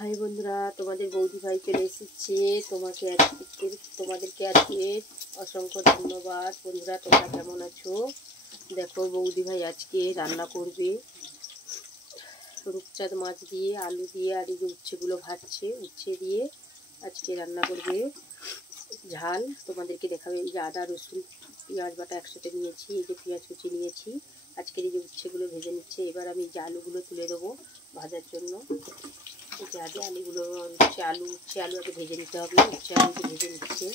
High বন্ধুরা, তোমাদের বৌদি ভাই চলে এসেছে। তোমাদেরকে আজকে অসংখ্য ধন্যবাদ। বন্ধুরা, তোমরা কেমন আছো? দেখো, বৌদি ভাই আজকে রান্না করবে রূপচাঁদ মাছ দিয়ে, আলু দিয়ে, আর এই যে উচ্ছেগুলো ভাজছে, উচ্ছে দিয়ে আজকে রান্না করবে ঝাল। তোমাদেরকে দেখাবে। এই যে আদা রসুন পেঁয়াজ বাটা একসাথে নিয়েছি, এই যে পেঁয়াজ কুচি নিয়েছি। আজকের এই যে উচ্ছেগুলো ভেজে নিচ্ছে। এবার আমি যে আলুগুলো তুলে দেবো ভাজার জন্য। যে আগে আলুগুলো উচ্ছে আলু আগে ভেজে নিতে হবে। উচ্ছে আলুকে ভেজে নিচ্ছে।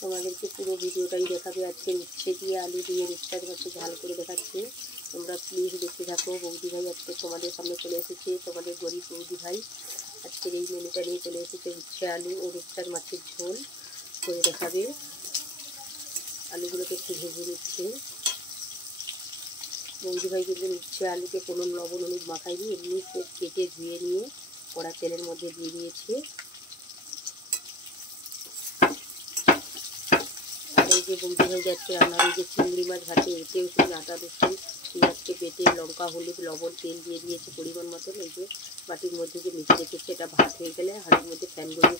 তোমাদেরকে পুরো ভিডিওটাই দেখাবে। আজকে উচ্ছে দিয়ে আলু দিয়ে রূপচাঁদ মাছে ঝাল করে দেখাচ্ছে। তোমরা প্লিজ দেখতে থাকো। বৌদি ভাই আজকে তোমাদের সামনে চলে এসেছে। তোমাদের গরিব বৌদি ভাই আজকের এই মেনুটা নিয়ে চলে এসেছে। উচ্ছে আলু ও রূপচাঁদ মাছের ঝোল করে দেখাবে। আলুগুলোকে একটু ভেজে নিচ্ছে। বৌদি ভাই কিন্তু উচ্ছে আলুকে কোনো লবণ হলুদ মাখায়নি, এমনি কেটে ধুয়ে নিয়ে কড়া তেলের মধ্যে দিয়ে দিয়েছে। আর এই যে বৌদি ভাই যাচ্ছে রান্নার, এই যে চিংড়ি মাছ ভাতে, এতেও শুধু আদা রসুন পেঁয়াজকে বেটে লঙ্কা হলুদ লবণ তেল দিয়ে দিয়েছে পরিমাণ মতন। এই যে বাটির মধ্যে যে মেখে রেখেছে, এটা ভাত হয়ে গেলে হাঁড়ির মধ্যে ফ্যান গলিয়ে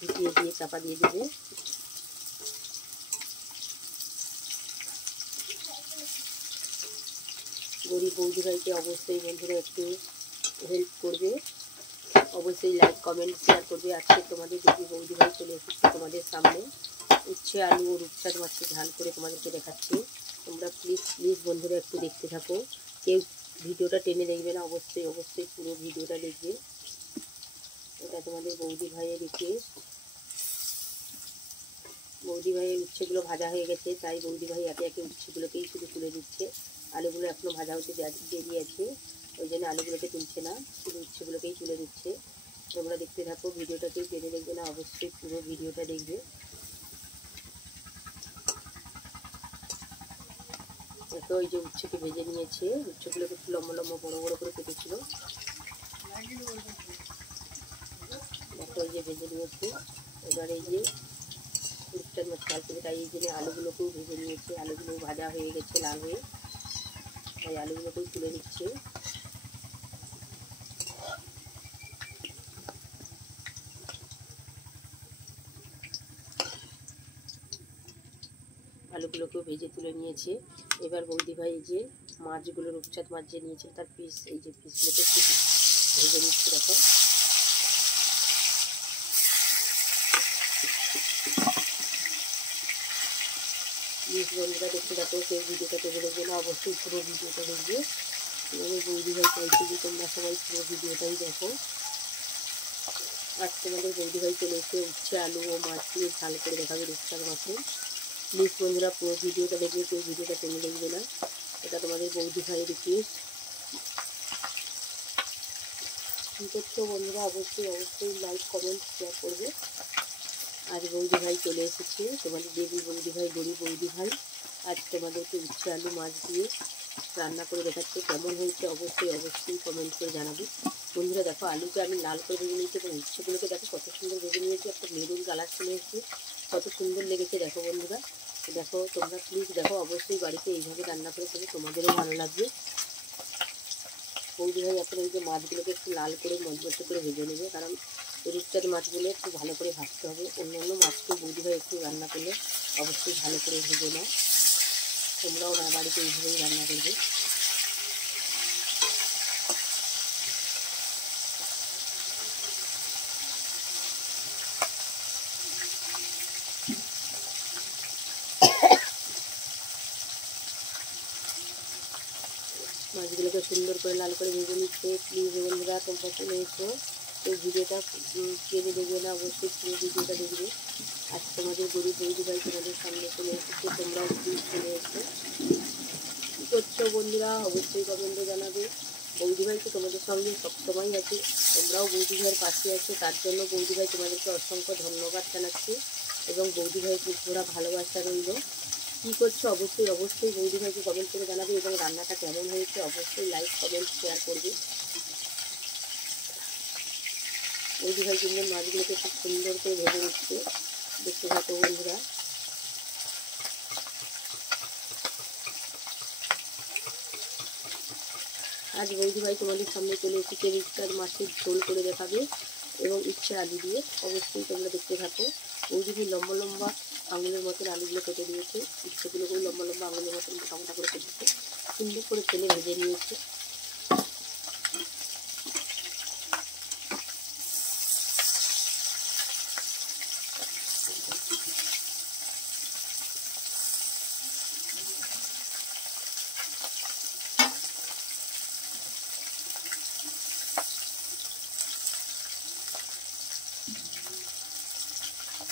ঢুকিয়ে দিয়ে চাপা দিয়ে দেবে। গরিব বৌদি ভাইকে অবশ্যই বন্ধুরা একটু হেল্প করবে, অবশ্যই লাইক কমেন্ট শেয়ার করবে। আজকে তোমাদের দিদি বৌদি ভাই চলে এসেছে তোমাদের সামনে উচ্ছে আলু ও রূপচাঁদ মাছের ঝাল করে তোমাদেরকে দেখাচ্ছি। তোমরা প্লিজ বন্ধুরা একটু দেখতে থাকো। কেউ ভিডিওটা টেনে দেখবে না, অবশ্যই পুরো ভিডিওটা দেখবে। এটা তোমাদের বৌদি ভাইয়ের রিকোয়েস্ট। বৌদি ভাইয়ের উচ্ছেগুলো ভাজা হয়ে গেছে, তাই বৌদি ভাই একে একে উচ্ছেগুলোকেই শুধু তুলে দিচ্ছে। আলুগুলো এখনও ভাজা হতে দেরি আছে, ওই জন্য আলুগুলোকে তুলছে না, শুধু উচ্ছেগুলোকেই তুলে দিচ্ছে। তোমরা দেখতে থাকো, ভিডিওটাকেই টেনে দেখবে না, অবশ্যই পুরো ভিডিওটা দেখবে। তো ওই যে উচ্ছেকে ভেজে নিয়েছে, উচ্ছেগুলোকে একটু লম্বা লম্বা বড় বড় করে কেটেছিল। দেখো এই যে ভেজে নিয়েছে। এবার এই যে রূপচাঁদ মাছ ঝাল করে, তাই এই জন্য আলুগুলোকেও ভেজে নিয়েছে। আলুগুলো ভাজা হয়ে গেছে লাল হয়ে, তাই আলুগুলোকেও তুলে নিচ্ছে। আলুগুলোকেও ভেজে তুলে নিয়েছে। এবার বৌদি ভাই এই যে মাছগুলো রূপচাঁদ মাছ যে নিয়েছিল তার পিস, এই যে পিসগুলোকে একটু ভেজে নিচ্ছে। দেখো প্লিজ বন্ধুরা দেখতে থাকো, কেউ ভিডিওটা টেনে দেখবে না, অবশ্যই পুরো ভিডিওটা দেখবে। তোমাদের বৌদি ভাই চাইছে যে তোমরা সবাই পুরো ভিডিওটাই দেখো। আজ তোমাদের বৌদি ভাই চলে এসে উচ্ছে আলু ও মাছ দিয়ে ঝাল করে দেখাবে রূপচাঁদ মাছে। প্লিজ বন্ধুরা পুরো ভিডিওটা দেখবে, কেউ ভিডিওটা টেনে দেখবে না। এটা তোমাদের বৌদি ভাইয়ের রিকোয়েস্ট। কী করছো বন্ধুরা, অবশ্যই লাইক কমেন্ট শেয়ার করবে। আজ বৌদি ভাই চলে এসেছে, তোমাদের দেবী বৌদি ভাই, গরিব বৌদি ভাই আজ তোমাদেরকে উচ্ছে আলু মাছ দিয়ে রান্না করে দেখাচ্ছে। কেমন হয়েছে অবশ্যই কমেন্ট করে জানাবে। বন্ধুরা দেখো, আলুকে আমি লাল করে ভেজে নিয়েছি এবং উচ্ছেগুলোকে দেখো কত সুন্দর ভেজে নিয়েছি, একটা মেরুন কালার চলে এসেছে, কত সুন্দর লেগেছে। দেখো বন্ধুরা, দেখো তোমরা প্লিজ দেখো, অবশ্যই বাড়িতে এইভাবে রান্না করে খেলে তোমাদেরও ভালো লাগবে। বৌদি ভাই এখন এই যে মাছগুলোকে একটু লাল করে মজবুত করে ভেজে নেবে, কারণ রূপচাঁদ মাছগুলো একটু ভালো করে ভাজতে হবে। অন্য মাছকেও বৌদি ভাই একটু রান্না করলে অবশ্যই ভালো করে ভেজে নাও। তোমরাও বাড়িতে এইভাবেই রান্না করবে। মাছগুলোকে সুন্দর করে লাল করে ভেজে নিচ্ছে। প্লিজ বন্ধুরা তোমরা চলে এসো, এই ভিডিওটা কেটে দেখবে না, অবশ্যই পুরো ভিডিওটা দেখবে। আজ তোমাদের গরিব বৌদি ভাই তোমাদের সামনে চলে এসেছে, তোমরাও প্লিজ চলে এসো। কী করছো বন্ধুরা, অবশ্যই কমেন্টে জানাবে। বৌদি ভাই তো তোমাদের সঙ্গে সবসময় আছে, তোমরাও বৌদি ভাইয়ের পাশে আছো, তার জন্য বৌদি ভাই তোমাদেরকে অসংখ্য ধন্যবাদ জানাচ্ছি এবং বৌদি ভাইয়ের পুরো ভালোবাসা রইল। কী করছো অবশ্যই বৌদি ভাইকে কমেন্ট করে জানাবে এবং রান্নাটা কেমন হয়েছে অবশ্যই লাইক কমেন্ট শেয়ার করবে। বৌদি ভাই কিন্তু মাছগুলোকে খুব সুন্দর করে ভেজে নিচ্ছে। আজ বৌদিভাই তোমাদের সামনে চলে এসেছে রিক্তার মাছের ঝোল করে দেখাবে এবং ইচ্ছে আলু দিয়ে। অবশ্যই তোমরা দেখতে থাকো। বৌদিভাই লম্বা লম্বা আঙুলের মতন আলুগুলো কেটে দিয়েছে, ইচ্ছেগুলো করে লম্বা লম্বা আঙুলের মতন মোটা মোটা করে কেটেছে, সুন্দর করে তেলে ভেজে নিয়েছে।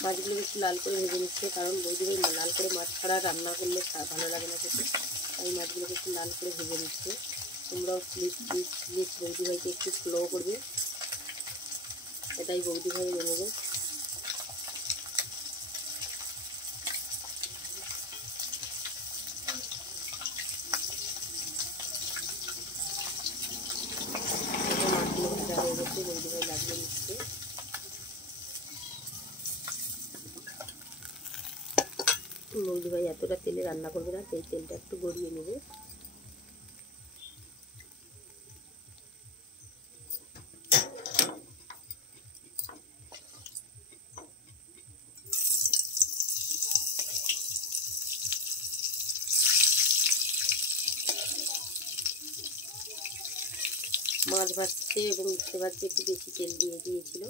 মাছগুলো একটু লাল করে ভেজে নিচ্ছে, কারণ বৌদিভাই লাল করে মাছ ছাড়া রান্না করলে ভালো লাগে না খেতে, তাই মাছগুলোকে একটু লাল করে ভেজে নিচ্ছে। তোমরাও প্লিজ প্লিজ প্লিজ বৌদিভাইকে একটু ফলো করবে, এটাই বৌদিভাই নেবে। মাছগুলো ভাজা হয়ে গেছে, বৌদিভাই লাগিয়ে নিচ্ছে। বৌদিভাই এতটা তেলে রান্না করবে না, সেই তেলটা একটু গড়িয়ে নেবে। মাছ ভাজছে এবং উঠতে ভাজছে একটু বেশি তেল দিয়ে দিয়েছিল,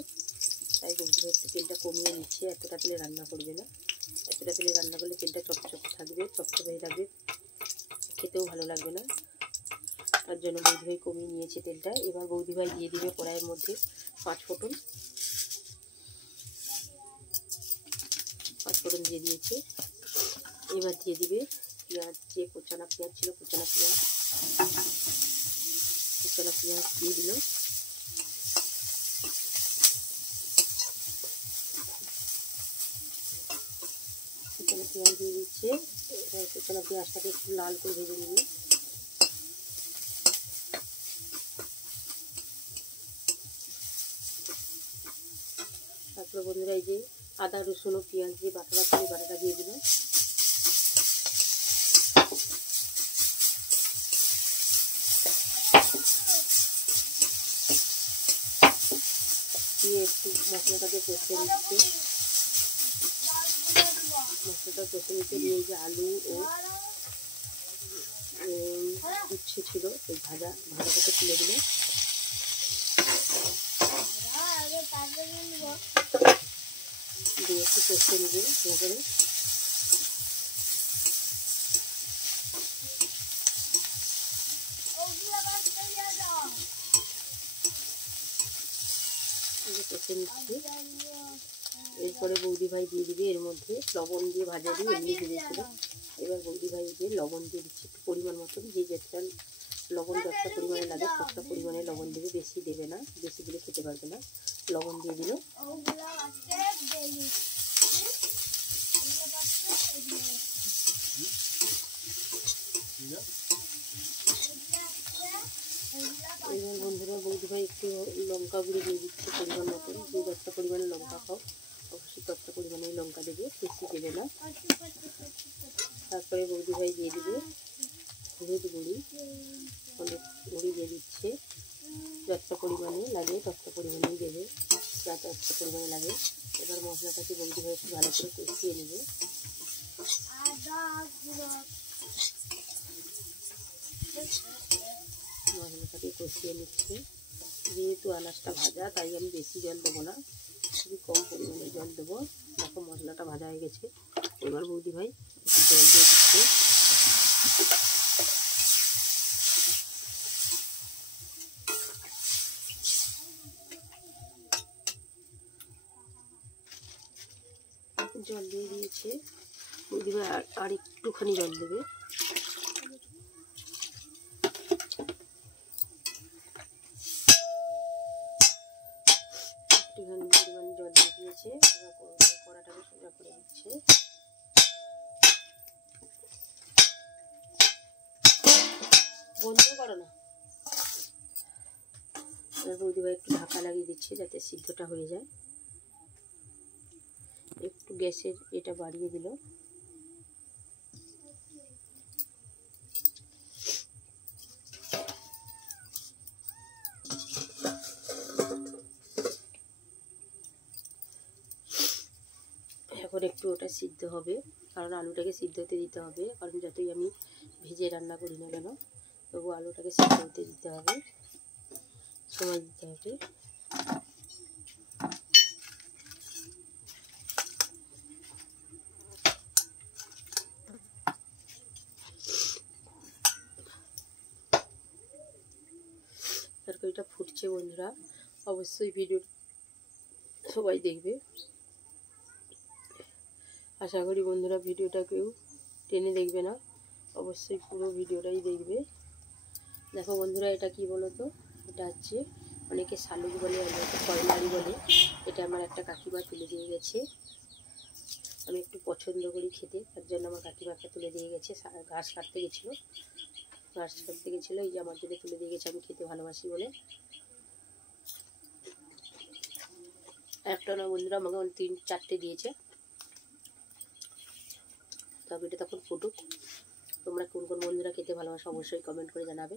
তাই বৌদিভাই একটু তেলটা কমিয়ে নিচ্ছে। এতটা তেলে রান্না করবে না, এতটা তেলে রান্না করলে তেলটা চপচপ থাকবে, চপচপ হয়ে থাকবে, খেতেও ভালো লাগবে না। তার জন্য বৌদিভাই কমিয়ে নিয়েছে তেলটা। এবার বৌদিভাই দিয়ে দিবে কড়াইয়ের মধ্যে 5 ফোড়ন। 5 ফোড়ন দিয়ে দিয়েছে। এবার দিয়ে দিবে পেঁয়াজ, যে কোচানো পেঁয়াজ ছিল, কোচানো পেঁয়াজ দিয়ে দিল। কোচানো পেঁয়াজ দিয়ে দিচ্ছে। কোচানো পেঁয়াজটাকে একটু লাল করে ভেজে নিবে। তারপরে বন্ধুরা এই যে আদা রসুন ও পেঁয়াজ দিয়ে বাটাটা করে বাটাটা দিয়ে দিল। দিয়ে একটু মশলাটাকে কষে নিচ্ছে। মশলাটা কষে নিতে দিয়ে যে আলু ও উচ্ছে ছিল ওই ভাজাটাকে তুলে দিল। দিয়ে একটু কষে নেবে ভালো করে। কষে নিচ্ছে। এরপরে বৌদিভাই দিয়ে দিবে এর মধ্যে লবণ দিয়ে ভাজা দিয়ে এমনি ভেজেছিল। এবার বৌদিভাই দিয়ে লবণ দিয়ে দিচ্ছে একটু পরিমাণ মতন, যে যেটা লবণ যতটা পরিমাণে লাগে ততটা পরিমাণে লবণ দেবে, বেশি দেবে না, বেশি দিলে খেতে পারবে না। লবণ দিয়ে দিল। এবার বন্ধুরা বৌদিভাই একটু লঙ্কা গুঁড়ো দিয়ে দিচ্ছে পরিমাণ মতন, যে যতটা পরিমাণে লঙ্কা খাও অবশ্যই ততটা পরিমাণে লঙ্কা দেবে, বেশি দেবে না। তারপরে বৌদিভাই দিয়ে দিবে হলুদ গুঁড়ি, হলুদ গুঁড়ি দিয়ে দিচ্ছে। যতটা পরিমাণে লাগে ততটা পরিমাণেই দেবে, যতটা পরিমাণে লাগে। এবার মশলাটাকে বৌদিভাই একটু ভালো করে কষিয়ে নেবে। মশলাটাকে কষিয়ে নিচ্ছে। যেহেতু আনাজটা ভাজা তাই আমি বেশি জল দেবো না, খুবই কম পরিমাণে জল দেবো। দেখো মশলাটা ভাজা হয়ে গেছে। এবার বৌদিভাই জল দিয়ে দিচ্ছে। জল দিয়ে দিয়েছে বৌদিভাই, আর একটুখানি জল দেবে। একটুখানি পরিমাণে জল দিয়ে দিয়েছে। এবার কড়াটাকে সোজা করে দিচ্ছে। বন্ধ করো না। এবার বৌদিভাই একটু ঢাকা লাগিয়ে দিচ্ছে যাতে সিদ্ধটা হয়ে যায়। একটু গ্যাসের এটা বাড়িয়ে দিল। এখন একটু ওটা সিদ্ধ হবে, কারণ আলুটাকে সিদ্ধ হতে দিতে হবে, কারণ যতই আমি ভেজে রান্না করি না কেন তবু আলুটাকে সিদ্ধ হতে দিতে হবে, সময় দিতে হবে। তরকারিটা ফুটছে বন্ধুরা, অবশ্যই ভিডিও সবাই দেখবে। আশা করি বন্ধুরা ভিডিওটা কেউ টেনে দেখবে না, অবশ্যই পুরো ভিডিওটাই দেখবে। দেখো বন্ধুরা, এটা কি বলো তো, এটা হচ্ছে অনেকে শালুক বলে, অনেকে কয়লারি বলে। এটা আমার একটা কাকিমা তুলে দিয়ে গেছে, আমি একটু পছন্দ করি খেতে, তার জন্য আমার কাকিমাকে তুলে দিয়ে গেছে। ঘাস কাটতে গেছিলো, এই যে আমার জন্য তুলে দিয়ে গেছে, আমি খেতে ভালোবাসি বলে। একটা না বন্ধুরা, আমাকে 3-4টে দিয়েছে। তবে এটা তখন ফুটুক। তোমরা কোন কোন বন্ধুরা খেতে ভালোবাসো অবশ্যই কমেন্ট করে জানাবে।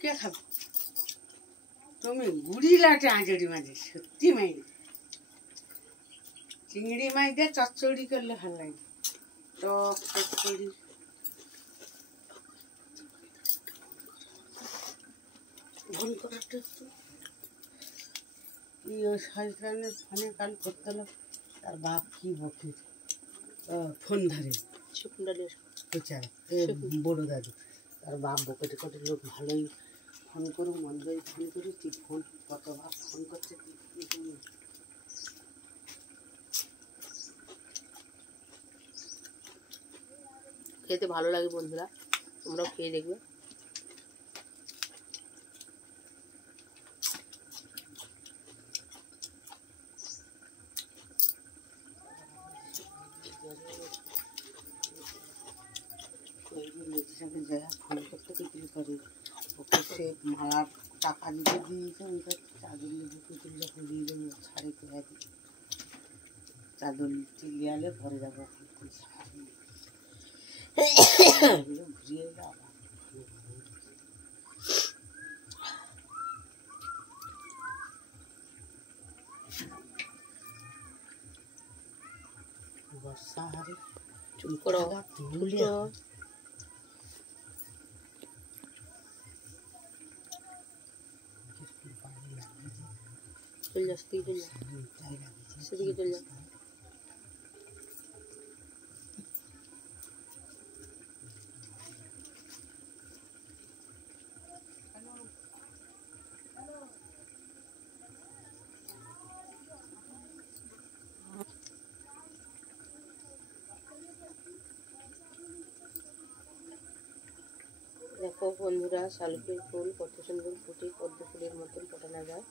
কে খাবো তুমি? গুড়ি লাটে আঁচড়ি মাঝে সত্যি মাই, চিংড়ি মাছ দিয়ে চচ্চড়ি করলে ভালো লাগে, টক চচ্চড়ি। শয়তানের ফোনে কাল করতে হলো, তার বাপ কি বকে ফোন ধরে বেচারা বড় দাদু, তার বাপ বকেটে কটে লোক ভালোই ফোন করো, মন্দিরে ফোন করি, তুই ফোন কতবার ফোন করছে। খেতে ভালো লাগে বন্ধুরা, তোমরাও খেয়ে দেখবে। ফোন করতে বিক্রি করে, ওকে সে মালার টাকা দিতে দিয়েছে, ওইটা চাদর লিখে পুতুল যখন দিয়ে দেবো ছাড়ে করে দিই, চাদর চিলিয়ে আলে পরে যাবো ঘুরিয়ে এলে আবার বর্ষা হারে চুপ করো, তুলিয়া চল যা, সেদিকে চল যা। দেখো বন্ধুরা, শালুকের ফুল কত সুন্দর ফুটে, পদ্ম ফুলের মতন ফোটানো যায়।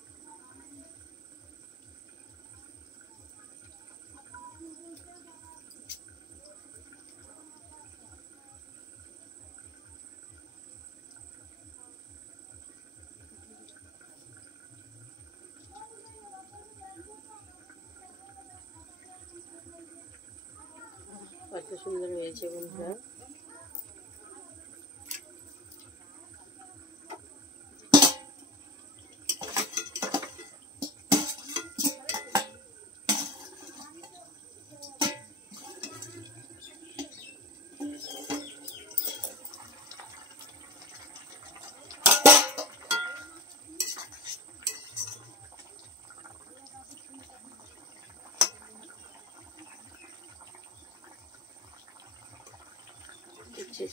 কত সুন্দর হয়েছে বন্ধুরা।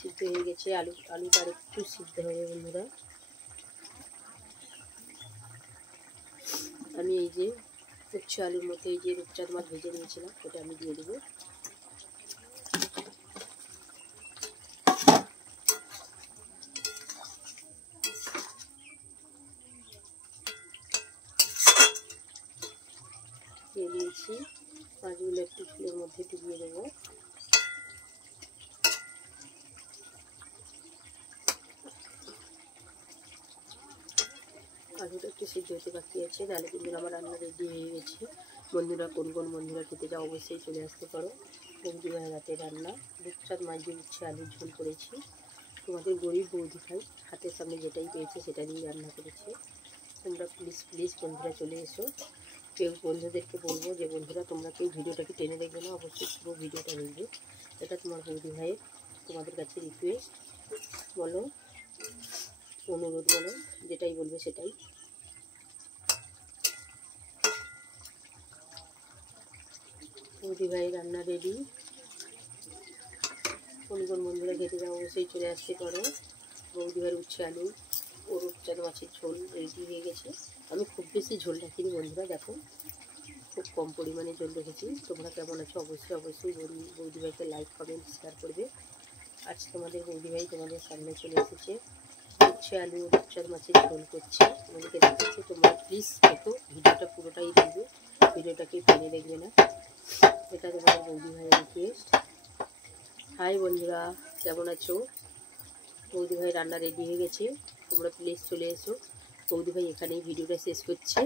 সিদ্ধ হয়ে গেছে, আলুটা আর একটু সিদ্ধ হবে বন্ধুরা। আমি এই যে উচ্ছে আলুর মধ্যে এই যে রূপচাঁদ মাছ ভেজে নিয়েছিলাম, ওটা আমি দিয়ে দেবো। দিয়ে দিয়েছি, মাছগুলো একটু ফুলের মধ্যে ডুবিয়ে দেবো। আলুটা একটু সিদ্ধ হতে বাকি আছে, নাহলে কিন্তু আমার রান্না রেডি হয়ে গেছে। বন্ধুরা কোন কোন বন্ধুরা খেতে যাও অবশ্যই চলে আসতে পারো। বৌদি ভাইয়ের রাতে রান্না রূপচাঁদ মাছ দিয়ে উচ্ছে আলুর ঝোল করেছি। তোমাদের গরিব বৌদি ভাই হাতের সামনে যেটাই পেয়েছে সেটা নিয়ে রান্না করেছে। তোমরা প্লিজ প্লিজ বন্ধুরা চলে এসো। কেউ বন্ধুদেরকে বলবো যে বন্ধুরা তোমরা কেউ ভিডিওটাকে টেনে দেখবে না, অবশ্যই পুরো ভিডিওটা দেখবে। এটা তোমার বৌদি ভাইয়ের তোমাদের কাছে রিকোয়েস্ট বলো, অনুরোধ বলো, যেটাই বলবে সেটাই। বৌদি ভাইয়ের রান্না রেডি। কোন কোন বন্ধুরা খেতে যাও অবশ্যই চলে আসতে পারো। বৌদি ভাইয়ের উচ্ছে আলু ও রূপচাঁদ মাছের ঝোল রেডি হয়ে গেছে। আমি খুব বেশি ঝোল রাখিনি বন্ধুরা, দেখো খুব কম পরিমাণে ঝোল রেখেছি। তোমরা কেমন আছো অবশ্যই অবশ্যই বৌদি ভাইকে লাইক কমেন্ট শেয়ার করবে। আজ তোমাদের বৌদি ভাই তোমাদের সামনে চলে এসেছে, উচ্ছে আলু রূপচাঁদ মাছের ঝোল করছে, তোমাদেরকে দেখাচ্ছি। তোমরা প্লিজ দেখো, ভিডিওটা পুরোটাই দেখবে, ভিডিওটাকে টেনে দেখবে না। এটা তোমাদের বৌদি ভাইয়ের রিকোয়েস্ট। হাই বন্ধুরা, কেমন আছো? বৌদি ভাই রান্না রেডি হয়ে গেছে, তোমরা প্লিজ চলে এসো। বৌদি ভাই এখানেই ভিডিওটা শেষ করছে।